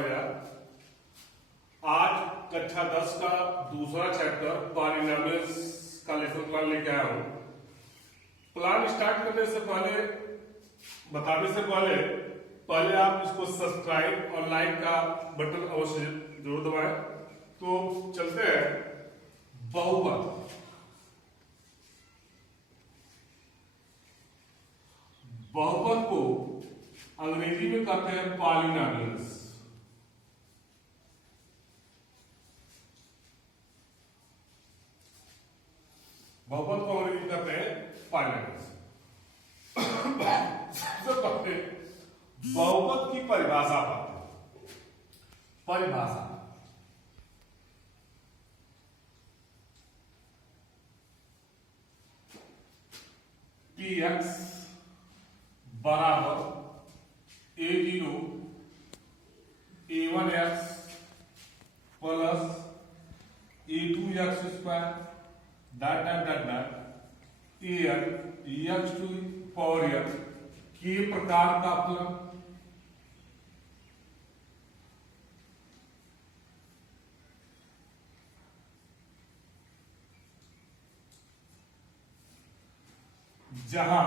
भैया। आज कक्षा 10 का दूसरा चैप्टर पॉलिनोमियल्स का लेसन प्लान लेके आया हूं। प्लान स्टार्ट करने से पहले, बताने से पहले आप इसको सब्सक्राइब और लाइक का बटन अवश्य जरूर दबाएं। तो चलते हैं बहुपद। बहुपद को अंग्रेजी में कहते हैं पॉलिनोमियल्स। बहुपद को अंग्रेजी में कहते हैं पॉलिनोमियल्स। सबसे पहले बहुपद की परिभाषा पाते हैं। परिभाषा px बराबर a0 a1x plus a2x square dot dot dot dot an x to power n के प्रकार का फलन जहां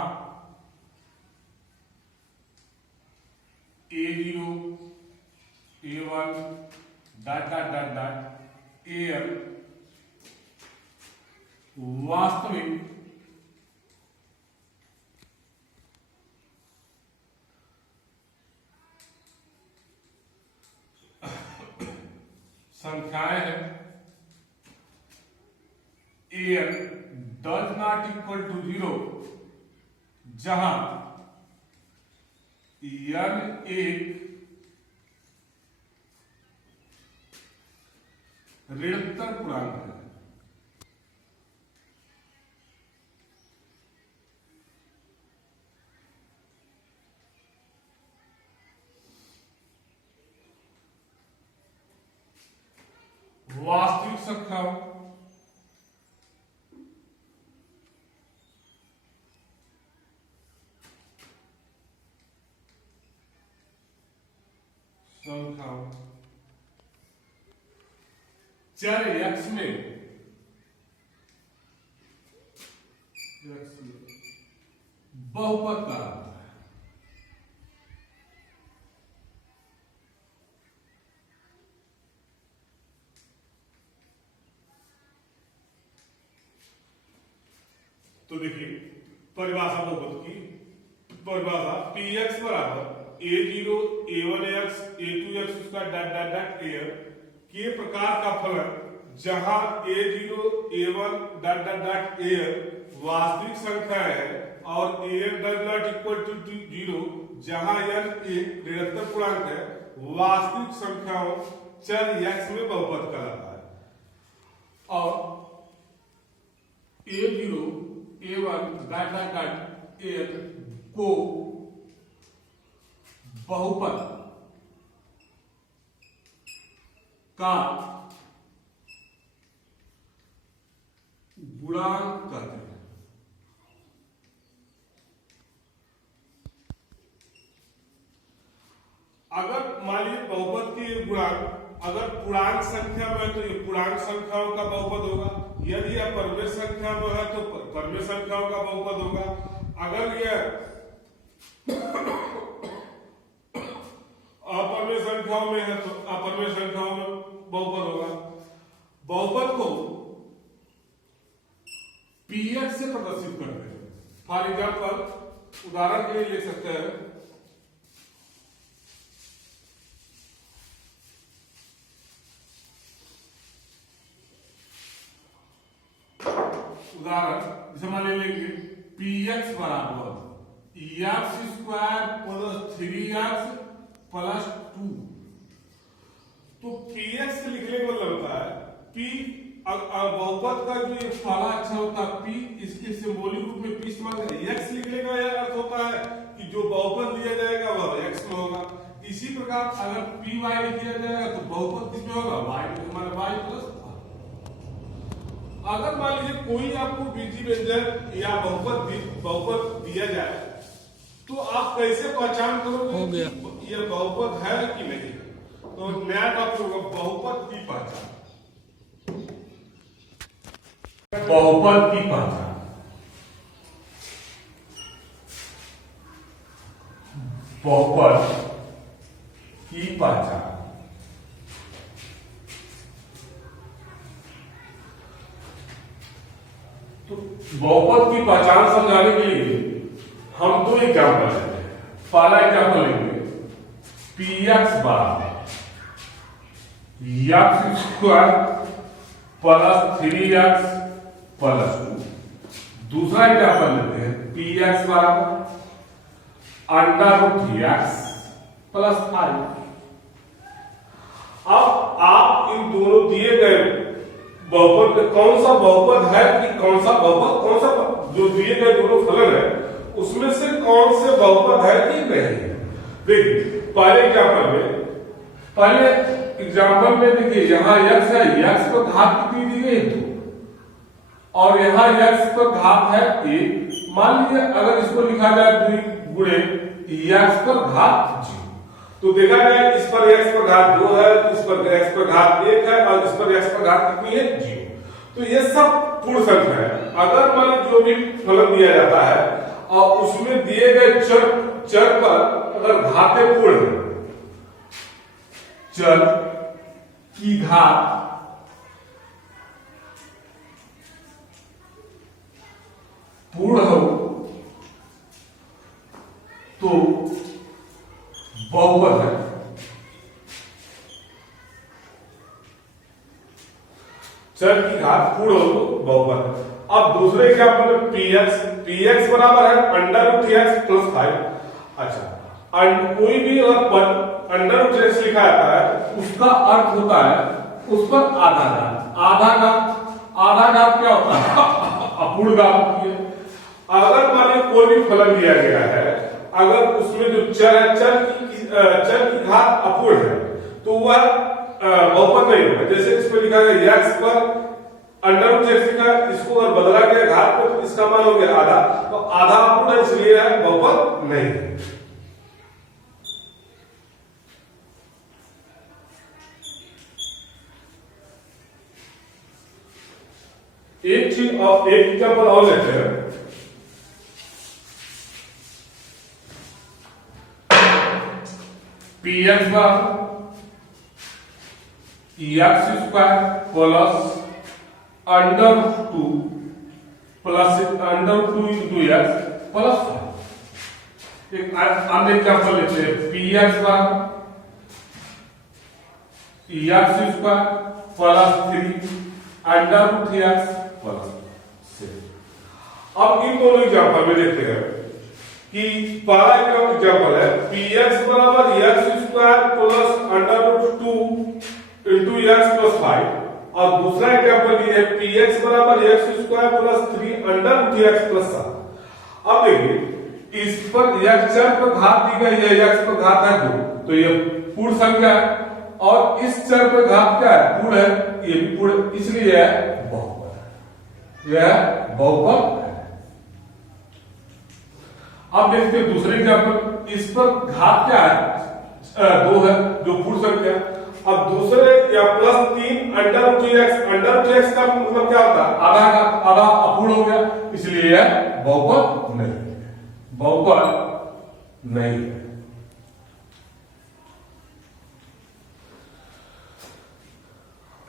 a0 a1 dot dot dot dot an वास्तविक संख्याएं हैं। an does not equal to 0 जहां n एक ऋणात्मक पूर्णांक है। वास्तविक संख्याओं चर x में बहुपद का तो देखिए परिभाषा बहुपद की परिभाषा px बराबर a0 a1x a2x square dot dot dot an के प्रकार का फलन जहां a0 a1 dot dot dot an वास्तविक संख्या है और an does not equal to 0 जहां n एक ऋणात्मक पूर्णांक है। वास्तविक संख्याओं चर x में बहुपद कहलाता है। और a0 a1 dot dot dot an को बहुपद का गुणांक कहते हैं। अगर मान लीजिए बहुपद की गुणांक अगर पूर्णांक संख्या में है तो ये पूर्णांक संख्याओं का बहुपद होगा। यदि यह परमेय संख्या में है तो परमेय संख्याओं का बहुपद होगा। अगर यह अपरमेय संख्याओं में है तो अपरमेय संख्याओं में बहुपद होगा। बहुपद को px से प्रदर्शित करते हैं। फॉर एग्जाम्पल उदाहरण के लिए ले सकते हैं उदाहरण जैसे मान लेंगे px बराबर x square plus 3x plus 2। तो px लिखने का मतलब होता है p बहुपद का जो ये पहला अक्षर होता है p, इसके सिंबॉलिक रूप में p इस्तेमाल करें। x लिखने का यह अर्थ होता है कि जो बहुपद दिया जाएगा वह x में होगा। इसी प्रकार अगर py लिख दिया जाएगा तो बहुपद किसमें होगा y में, हमारा y प्लस। अगर मान लीजिए कोई आपको बीजी व्यंजन या बहुपद दिया जाए तो आप कैसे पहचान करोगे यह बहुपद है कि नहीं? तो नया टॉपिक होगा बहुपद की पहचान। बहुपद की पहचान, बहुपद की पहचान। तो बहुपद की पहचान समझाने के लिए हम दो एग्जाम्पल लेते हैं। पहला एग्जाम्पल लेंगे पी एक्स बराबर x square plus 3x plus 2। दूसरा एग्जाम्पल लेते हैं पी एक्स बराबर √3x प्लस 5। अब आप इन दोनों दिए गए बहुपद कौन सा बहुपद है कि कौन सा बहुपद कौन सा जो दिए गए दोनों फलन है उसमें से कौन से बहुपद है कि नहीं। देखिए पहले एग्जाम्पल में देखिए यहाँ x है, x पर घात कितनी दी गई 2 और यहाँ x पर घात है 1। मान लीजिए अगर इसको लिखा जाए 2 गुणे x पर घात 0 तो देखा जाए इस पर x पर घात 2 है, इस पर x पर घात 1 है और इस पर x पर घात कितनी है 0। तो ये सब पूर्ण संख्या है। अगर मान जो भी फलन दिया जाता है और उसमें दिए गए चर पर अगर घातें पूर्ण है, चर की घात पूर्ण हो तो बहुपद है। चर की घात पूर्ण हो तो बहुपद है। अब दूसरे एग्जाम्पल में px बराबर है √3x प्लस 5। अच्छा कोई भी अगर पद √3x लिखा जाता है उसका अर्थ होता है उस पर आधा घात क्या होता है अपूर्ण घात होती है। अगर मान लीजिए कोई भी फलन दिया गया है अगर उसमें जो चर है चर की घात अपूर्ण है तो वह बहुपद नहीं होगा। जैसे इसमें लिखा गया x पर √3x लिखा है, इसको अगर बदला गया घात पर तो इसका मान हो गया आधा, तो आधा अपूर्ण है इसलिए बहुपद नहीं है। एक चीज और एक एग्जाम्पल और लेते हैं। पी एक्स बराबर x square plus √2 plus √2 into x plus 5। एक अन्य एग्जाम्पल लेते हैं पी एक्स बराबर x square plus 3 √3x plus 6। अब इन दोनों एग्जाम्पल में देखते हैं कि पहला एग्जाम्पल है पी एक्स बराबर x square plus √2 into x plus 5 और दूसरा एग्जाम्पल ये है पी एक्स बराबर x square plus 3 √3x plus 7। अब देखिए इस पर x चर पर घात दी गई है, x पर घात है 2 तो ये पूर्ण संख्या है और इस चर पर घात क्या है पूर्ण है, ये भी पूर्ण, इसलिए यह बहुपद है, यह बहुपद है। अब देखते हैं दूसरे एग्जाम्पल, इस पर घात क्या है 2 है जो पूर्ण संख्या। अब दूसरे या प्लस 3 √3x का मतलब क्या होता है आधा अपूर्ण हो गया, इसलिए यह बहुपद नहीं है, बहुपद नहीं है।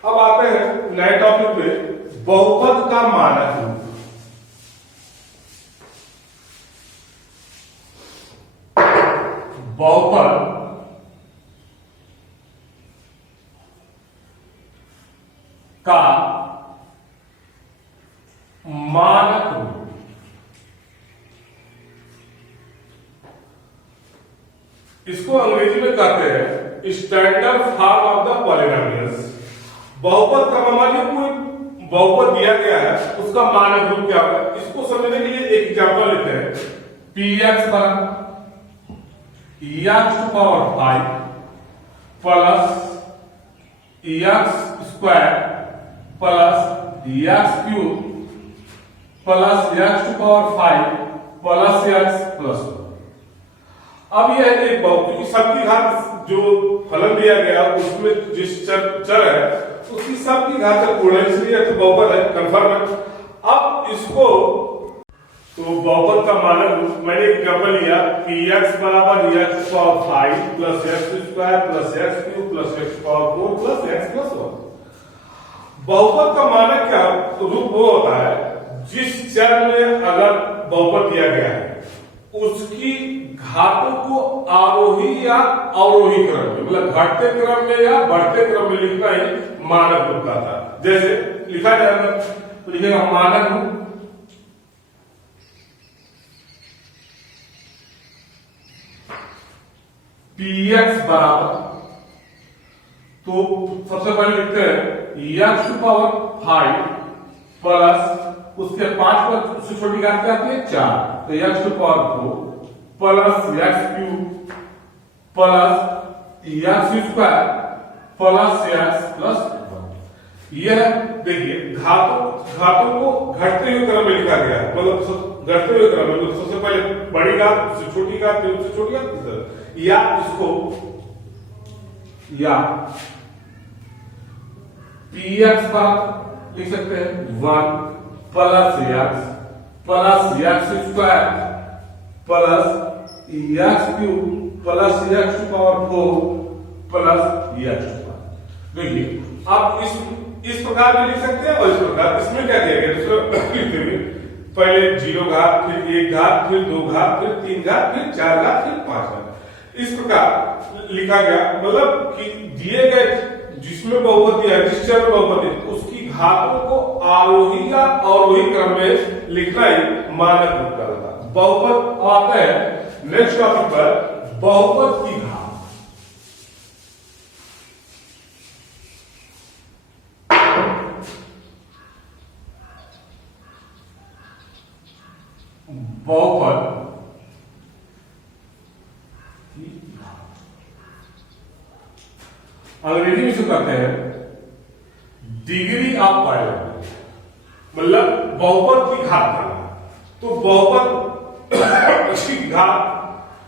अब आते हैं नए टॉपिक पे बहुपद का मानक रूप। बहुपद का मानक रूप। इसको अंग्रेजी में कहते हैं standard form of the polynomials. बहुपद का मान लीजिए कोई बहुपद दिया गया है उसका मानक रूप क्या होगा, इसको समझने के लिए एक एग्जांपल लेते हैं पी एक्स बराबर X to power 5 plus X square plus X cube plus X to power 5 plus X plus 1। अब यह एक बहुपद, क्योंकि सबकी घात जो फलन दिया गया उसमें जिस चर है उसकी सबकी घात पूर्ण है, इसलिए तो बहुपद है, कंफर्म है। अब इसको तो बहुपद का मानक मैंने एग्जांपल लिया कि x बराबर x power 5 plus x square plus x cube plus x power 4 plus x plus 1। बहुपद का मानक क्या रूप वो होता है जिस चर में अगर बहुपद दिया गया है उसकी घातों को आरोही या अवरोही क्रम में, मतलब घटते क्रम में या बढ़ते क्रम में लिखना ही मानक रूप का था। जैसे लिखा जाएगा तो लिखेगा मानक रूप px बराबर, तो सबसे पहले लिखते हैं x टू पावर 5 प्लस उसके 5 पर उससे छोटी घात क्या आती है 4, तो x to power 4 plus x cube plus x square plus x plus 1। यह देखिए घातों को घटते हुए क्रम में लिखा गया है, मतलब घटते हुए क्रम में, सबसे पहले बड़ी घात उससे छोटी घात फिर उससे छोटी घात, या इसको या px का लिख सकते हैं 1 plus x square plus x cube plus x to power 4 plus x square. देखिए आप इस प्रकार में लिख सकते हैं और इस प्रकार, इसमें क्या दिया गया पहले 0 घात फिर 1 घात फिर 2 घात फिर 3 घात फिर 4 घात फिर 5 घात, इस प्रकार लिखा गया। मतलब कि दिए गए जिसमें बहुपद दिया है, जिस चर में बहुपद है उसकी घातों को आरोही या अवरोही क्रम में लिखना ही मानक रूप का था। बहुपद आते हैं नेक्स्ट टॉपिक पर, बहुपद की घात। बहुपद अंग्रेजी में जो कहते हैं डिग्री ऑफ पाइलट, मतलब बहुपद की घात का। तो बहुपद की घात,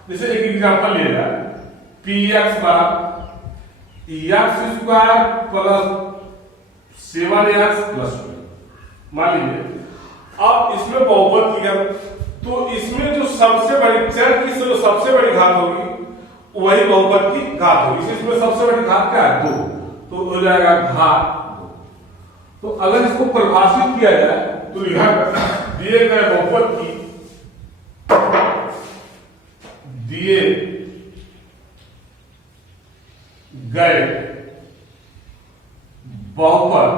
जैसे एक एग्जांपल लिया जाए px बराबर x square plus 7x plus 2, मान लीजिए। अब इसमें बहुपद की घात, तो इसमें जो सबसे बड़ी चर की जो सबसे बड़ी घात होगी वही बहुपद की घात होगी। इसमें सबसे बड़ी घात क्या है 2, तो हो जाएगा घात 2। तो अगर इसको परिभाषित किया जाए तो यह दिए गए बहुपद की दिए गए बहुपद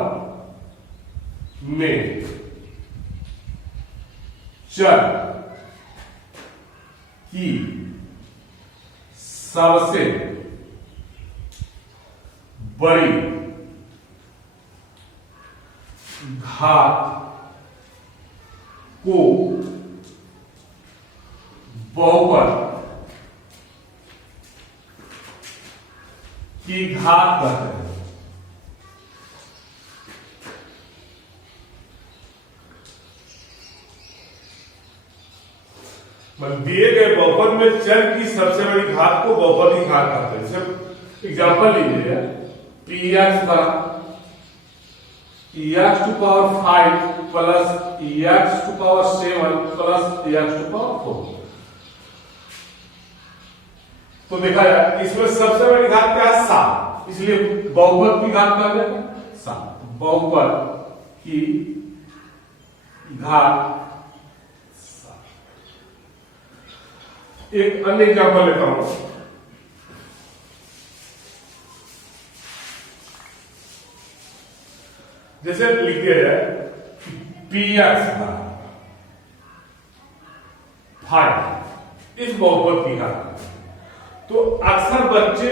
में चर की सबसे बड़ी घात को बहुपद की घात कहते हैं। दिए गए बहुपद में चर की सबसे बड़ी घात को बहुपद की घात कहते हैं। जैसे एग्जांपल लीजिए px बराबर x to power 5 plus x to power 7 plus x to power 4। तो देखा जाए इसमें सबसे बड़ी घात क्या है 7, इसलिए बहुपद की घात क्या है 7। बहुपद की घात। एक अन्य एग्जांपल लेता हूं, जैसे लिख दिया जाए px 5 इस बहुपद की घात। तो अक्सर बच्चे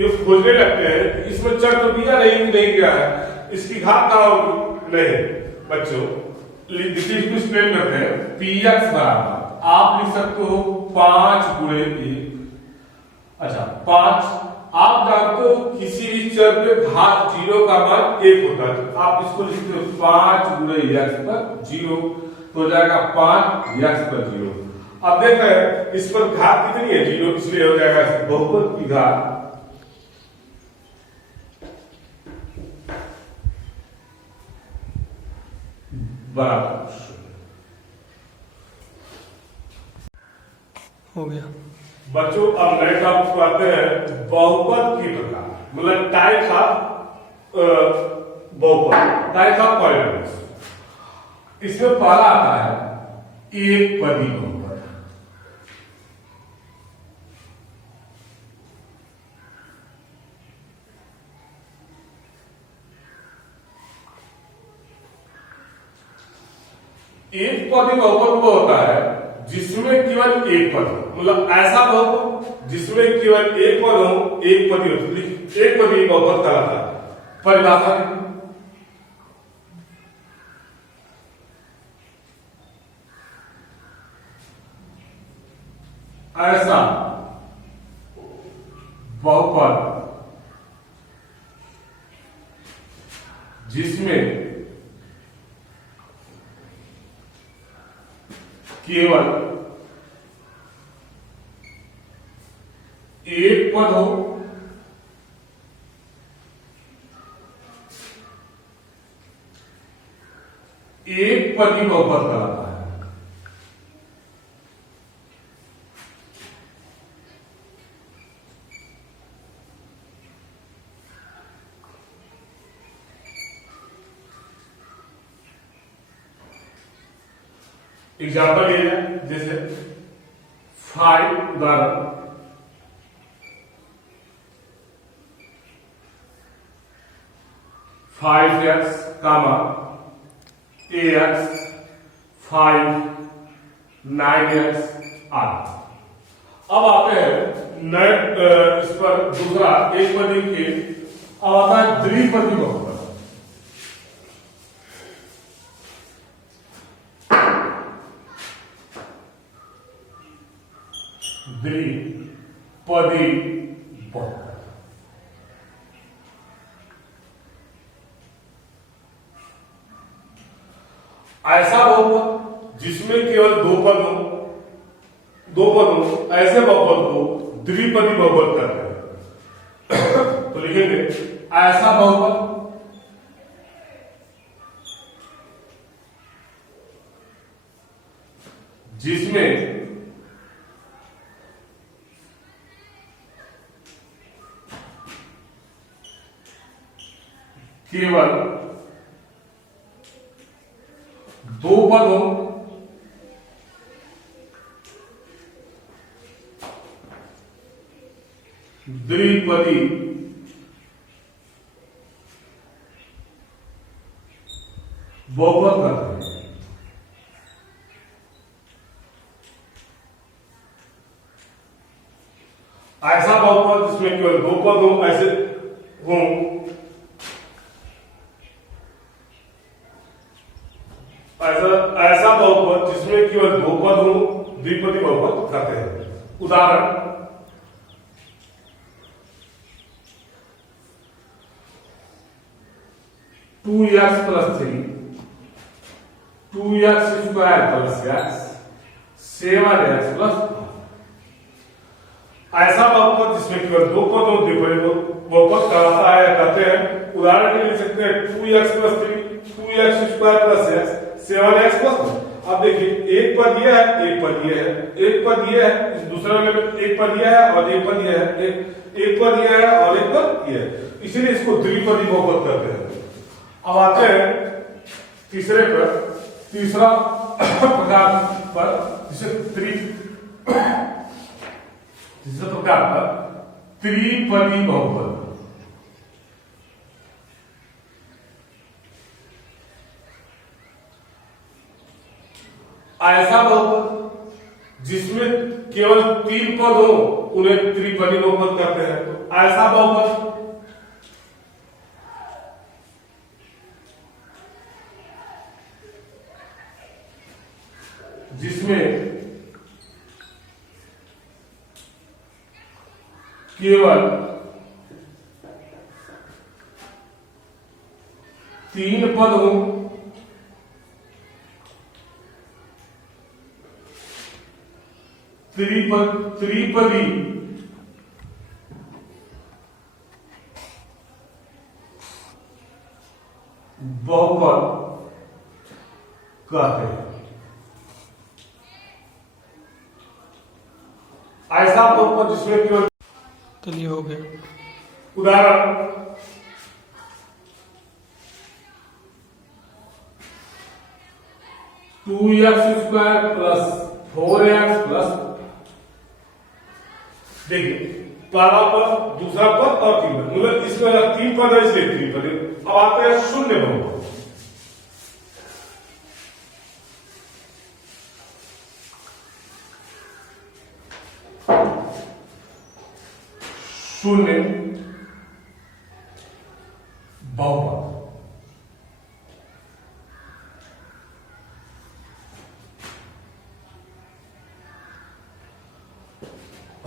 ये खोजने लगते हैं इसमें चर तो दिया नहीं गया है, इसकी घात का नहीं। बच्चों इसको एक्सप्लेन करते हैं। px बराबर आप लिख सकते हो 5 गुणे 1। अच्छा 5, आप जानते हो किसी भी चर पे घात 0 का मान 1 होता है, तो आप इसको लिखते हो 5 गुणे x पर 0, तो हो जाएगा 5 x पर 0। अब देख रहे हैं इस पर घात कितनी है, 0, इसलिए हो जाएगा बहुपद की घात बराबर हो गया। बच्चों अब नेक्स्ट आप आते हैं बहुपद की प्रकार, मतलब टाइप्स ऑफ बहुपद, टाइप्स ऑफ पॉलिनोमियल्स। इसमें पहला आता है एक पदी बहुपद। एक पदी बहुपद वो होता है जिसमें केवल एक पद हो, मतलब ऐसा बहुपद जिसमें केवल एक पद हो, एक पदी हो, एक पदी बहुपद कहलाता है। परिभाषा ऐसा बहुपद जिसमें केवल एक पद हो, एक पदी बहुपद कहलाता है। एग्जाम्पल ये है, जैसे 5 उदाहरण 5x कामा ax 5 9x आदि। अब आते हैं नए इस पर दूसरा एक पदी के, अब आता है द्विपदी बहुपद। द्विपदी बहुपद ऐसा बहुपद जिसमें केवल दो पद हो, ऐसे बहुपद को द्विपदी बहुपद कहते हैं। तो लिखेंगे ऐसा बहुपद जिसमें केवल दो पद हो, द्विपदी बहुपद कहते हैं। ऐसा बहुपद जिसमें केवल दो पद हो, ऐसे हो, ऐसा बहुपद जिसमें केवल दो पद हो, द्विपदी बहुपद कहते हैं। उदाहरण 2x + 3 2x² + x 7x + ऐसा बहुपद जिसमें केवल दो पद हो, द्विपदी बहुपद कहलाता है, कहते हैं। उदाहरण के लिए लिख सकते हैं 2x + 3 2x² + x 7x + अब देखिए एक पद ये है, एक पद ये है, एक पद ये है, दूसरा में एक पद ये है और एक पद ये है, एक पद ये है और एक पद ये है, इसीलिए इसको द्विपदी बहुपद कहते हैं। अब आते हैं तीसरे पर, तीसरा प्रकार पर, तीसरे प्रकार पर त्रिपदी बहुपद। ऐसा बहुपद जिसमें केवल 3 पद हो, उन्हें त्रिपदी बहुपद कहते हैं। तो ऐसा बहुपद जिसमें केवल 3 पद हो, त्रिपदी बहुपद कहते हैं। ऐसा बहुपद जिसमें केवल, चलिए हो गया। उदाहरण 2x² प्लस 4x प्लस, देखिए पहला पद, दूसरा पद और तीन पद, मतलब इसमें अगर तीन पद है इसलिए तीन पद है। अब आते हैं शून्य बहुपद। शून्य बहुपद,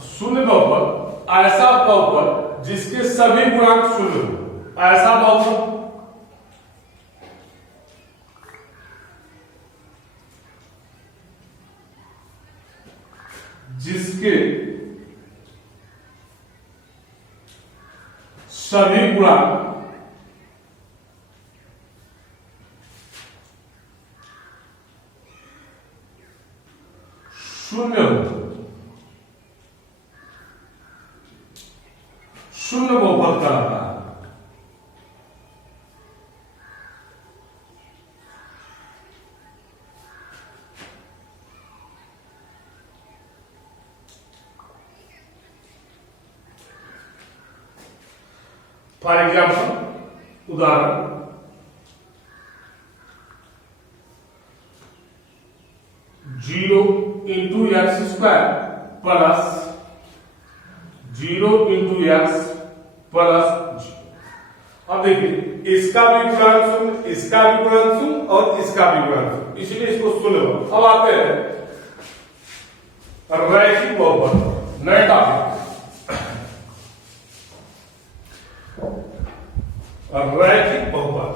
शून्य बहुपद ऐसा बहुपद जिसके सभी गुणांक शून्य हो। ऐसा बहुपद जिसके सभी गुणांक शून्य हो, शून्य बहुपद कहलाता है। फॉर एग्जाम्पल, उदाहरण 0 into x square plus 0 into x plus. अब देखिए इसका भी गुणांक शून्य, इसका भी गुणांक शून्य और इसका भी गुणांक शून्य, इसलिए इसको शून्य। अब आते हैं रैखिक बहुपद, नए टॉपिक। रैखिक बहुपद,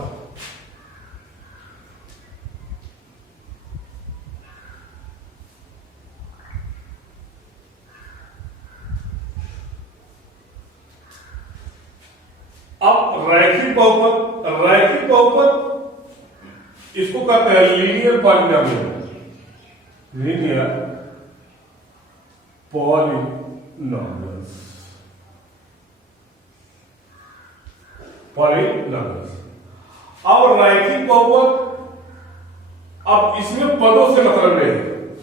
अब रैखिक बहुपद, रैखिक बहुपद इसको कहते हैं linear polynomial, linear polynomials, polynomials. अब रैखिक बहुपद, अब इसमें पदों से मतलब नहीं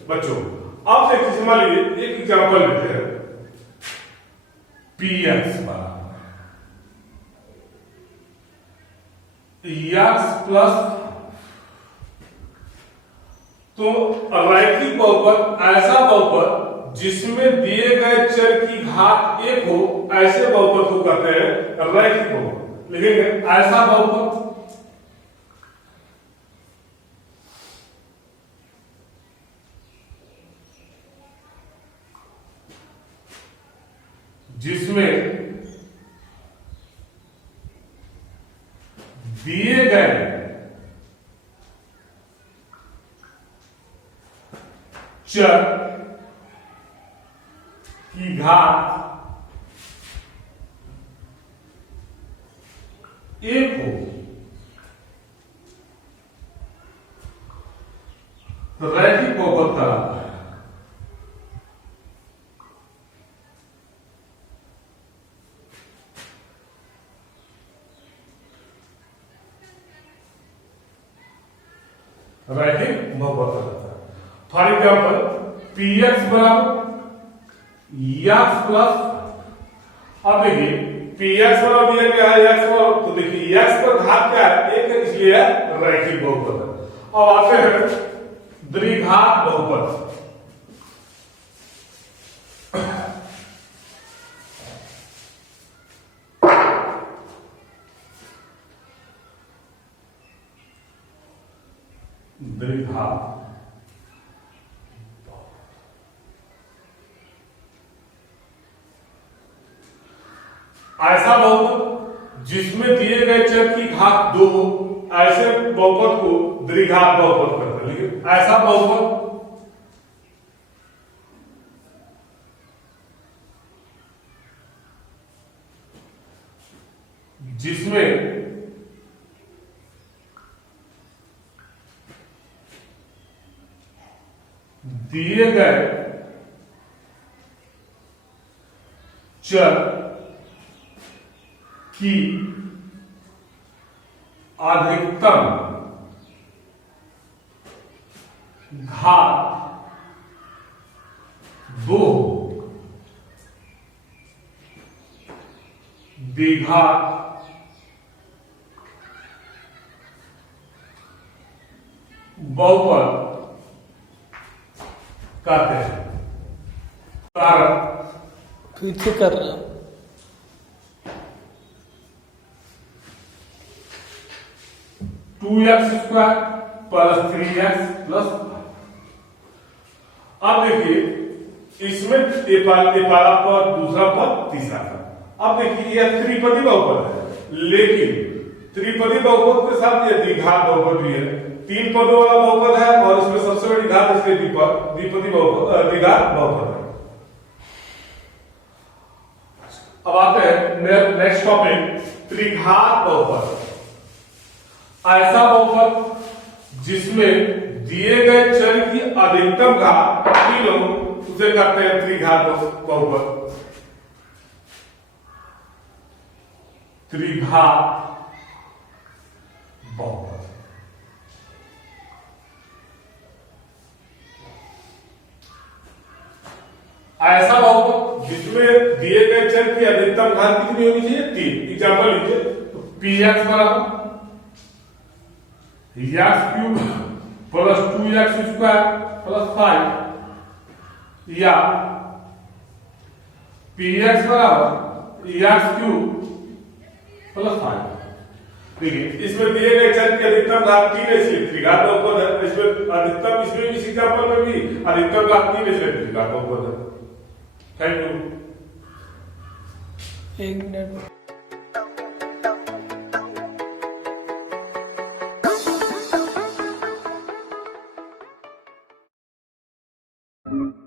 बच्चों। अब देखिए मान लीजिए एक एग्जांपल लेते हैं, px बराबर x प्लस, तो रैखिक बहुपद ऐसा बहुपद जिसमें दिए गए चर की घात एक हो, ऐसे बहुपद को कहते हैं रैखिक बहुपद। लिखेंगे ऐसा बहुपद जिसमें दिए गए चर की घात एक हो, तो रैखिक बहुपद कहलाता है। रैखिक बहुपद कहलाता है। फॉर एग्जाम्पल px बराबर x प्लस, अब देखिए px बराबर दिया गया है x बराबर, तो देखिए x पर घात क्या है, एक है, इसलिए रैखिक बहुपद। अब आते हैं द्विघात बहुपद। द्विघात ऐसा बहुपद जिसमें दिए गए चर की घात दो हो, ऐसे बहुपद को द्विघात बहुपद कहते हैं। लेकिन ऐसा बहुपद जिसमें दिए गए चर की अधिकतम घात 2 द्विघात बहुपद कहते हैं। कारण फिर से कर रहा हूँ। 2x² plus 3x plus 5। अब देखिए इसमें ये पहला पद, दूसरा पद, तीसरा पद। अब देखिए यह त्रिपदी बहुपद है, लेकिन त्रिपदी बहुपद के साथ ये द्विघात बहुपद भी है। 3 पदों वाला बहुपद है और इसमें सबसे बड़ी घात इसलिए द्विपदी बहुपद, द्विघात बहुपद है। अब आते हैं नेक्स्ट टॉपिक, त्रिघात बहुपद। ऐसा बहुपद जिसमें दिए गए चर की अधिकतम घात 3 हो, उसे कहते हैं त्रिघात बहुपद। त्रिघात बहुपद। ऐसा बहुपद जिसमें दिए गए चर की अधिकतम घात कितनी होनी चाहिए? 3। एग्जाम्पल लीजिए, तो px बराबर x³ प्लस 2x² प्लस 5 या px बराबर x³ प्लस 5। देखिए इसमें दिए गए चर की अधिकतम घात 3 है, इसलिए त्रिघात बहुपद है। इसमें अधिकतम, इसमें इस एग्जाम्पल में भी अधिकतम घात 3 है, इसलिए त्रिघात बहुपद है। Thank you. 1 मिनट। Mm-hmm.